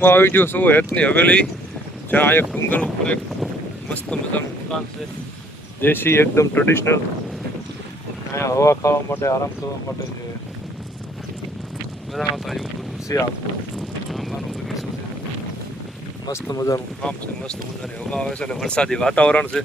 હું આવી ગયો છું હેતની હવેલી, જ્યાં એક ડુંગર ઉપર એક મસ્ત મજાનું દુકાન છે, દેશી એકદમ ટ્રેડિશનલ. અહીંયા હવા ખાવા માટે, આરામ કરવા માટે જે બનાવતા એવું બધું છે. આખું આંબાનો બગીચો છે, મસ્ત મજાનું કામ છે, મસ્ત મજાની હવા આવે છે અને વરસાદી વાતાવરણ છે.